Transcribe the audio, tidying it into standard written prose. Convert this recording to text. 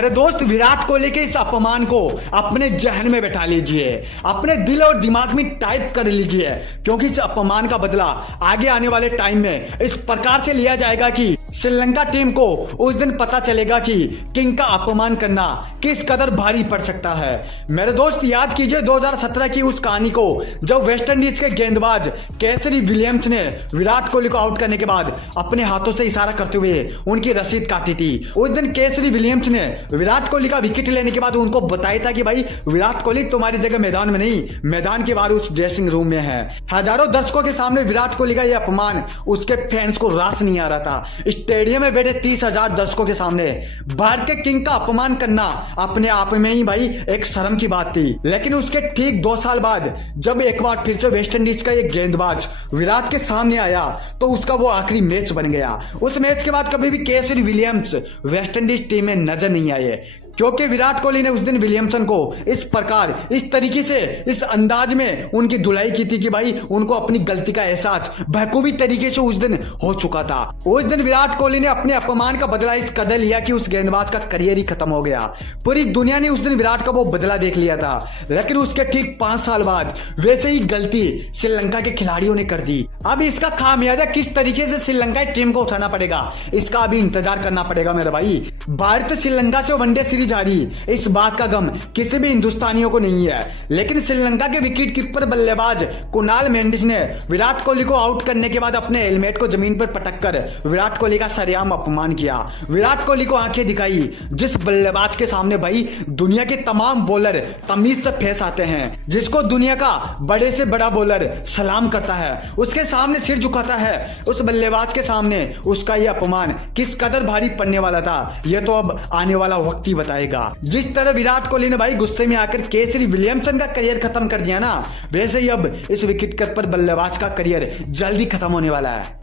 मेरे दोस्त विराट कोहली के इस अपमान को अपने जहन में बैठा लीजिए, अपने दिल और दिमाग में टाइप कर लीजिए, क्योंकि इस अपमान का बदला आगे आने वाले टाइम में इस प्रकार से लिया जाएगा कि श्रीलंका टीम को उस दिन पता चलेगा कि किंग का अपमान करना किस कदर भारी पड़ सकता है। मेरे दोस्त याद कीजिए 2017 की उस कहानी को, जब वेस्ट इंडीज के गेंदबाज केसरी विलियम्स ने विराट कोहली को आउट करने के बाद अपने हाथों से इशारा करते हुए उनकी रसीद काटी थी। उस दिन केसरी विलियम्स ने विराट कोहली का विकेट लेने के बाद उनको बताया था कि भाई विराट कोहली तुम्हारी जगह मैदान में नहीं, मैदान के बाहर उस ड्रेसिंग रूम में है। हजारों दर्शकों के सामने विराट कोहली का यह अपमान उसके फैंस को रास नहीं आ रहा था। स्टेडियम में बैठे 30,000 दर्शकों के सामने भारत के किंग का अपमान करना अपने आप में ही भाई एक शर्म की बात थी। लेकिन उसके ठीक 2 साल बाद जब एक बार फिर से वेस्ट इंडीज का एक गेंदबाज विराट के सामने आया तो उसका वो आखिरी मैच बन गया। उस मैच के बाद कभी भी Kesari Williams West Indies team में नजर नहीं आए, क्योंकि विराट कोहली ने उस दिन विलियमसन को इस प्रकार, इस तरीके से, इस अंदाज में उनकी धुलाई की थी कि भाई उनको अपनी गलती का एहसास बखूबी तरीके से उस दिन हो चुका था। उस दिन विराट कोहली ने अपने अपमान का बदला इस कदर लिया कि उस गेंदबाज का करियर ही खत्म हो गया। पूरी दुनिया ने उस दिन विराट का वो बदला देख लिया था। लेकिन उसके ठीक 5 साल बाद वैसे ही गलती श्रीलंका के खिलाड़ियों ने कर दी। अब इसका खामियाजा किस तरीके से श्रीलंका टीम को उठाना पड़ेगा, इसका अभी इंतजार करना पड़ेगा मेरे भाई। भारत श्रीलंका से वनडे सीरीज हारी, इस बात का गम किसी भी हिंदुस्तानियों को नहीं है। लेकिन श्रीलंका के विकेट कीपर बल्लेबाज कुणाल मेंडिस ने विराट कोहली को आउट करने के बाद अपने हेलमेट को जमीन पर पटककर विराट कोहली का सरेआम अपमान किया। विराट कोहली को आंखें दिखाई जिस बल्लेबाज के सामने भाई दुनिया के तमाम बॉलर तमीज से फेस आते हैं, जिसको दुनिया का बड़े से बड़ा बॉलर सलाम करता है, उसके सामने सिर झुकाता है, उस बल्लेबाज के सामने उसका यह अपमान किस कदर भारी पड़ने वाला था, यह तो अब आने वाला वक्त ही बताएगा। जिस तरह विराट कोहली ने भाई गुस्से में आकर केसरी विलियमसन का करियर खत्म कर दिया ना, वैसे ही अब इस विकेट कीपर बल्लेबाज का करियर जल्दी खत्म होने वाला है।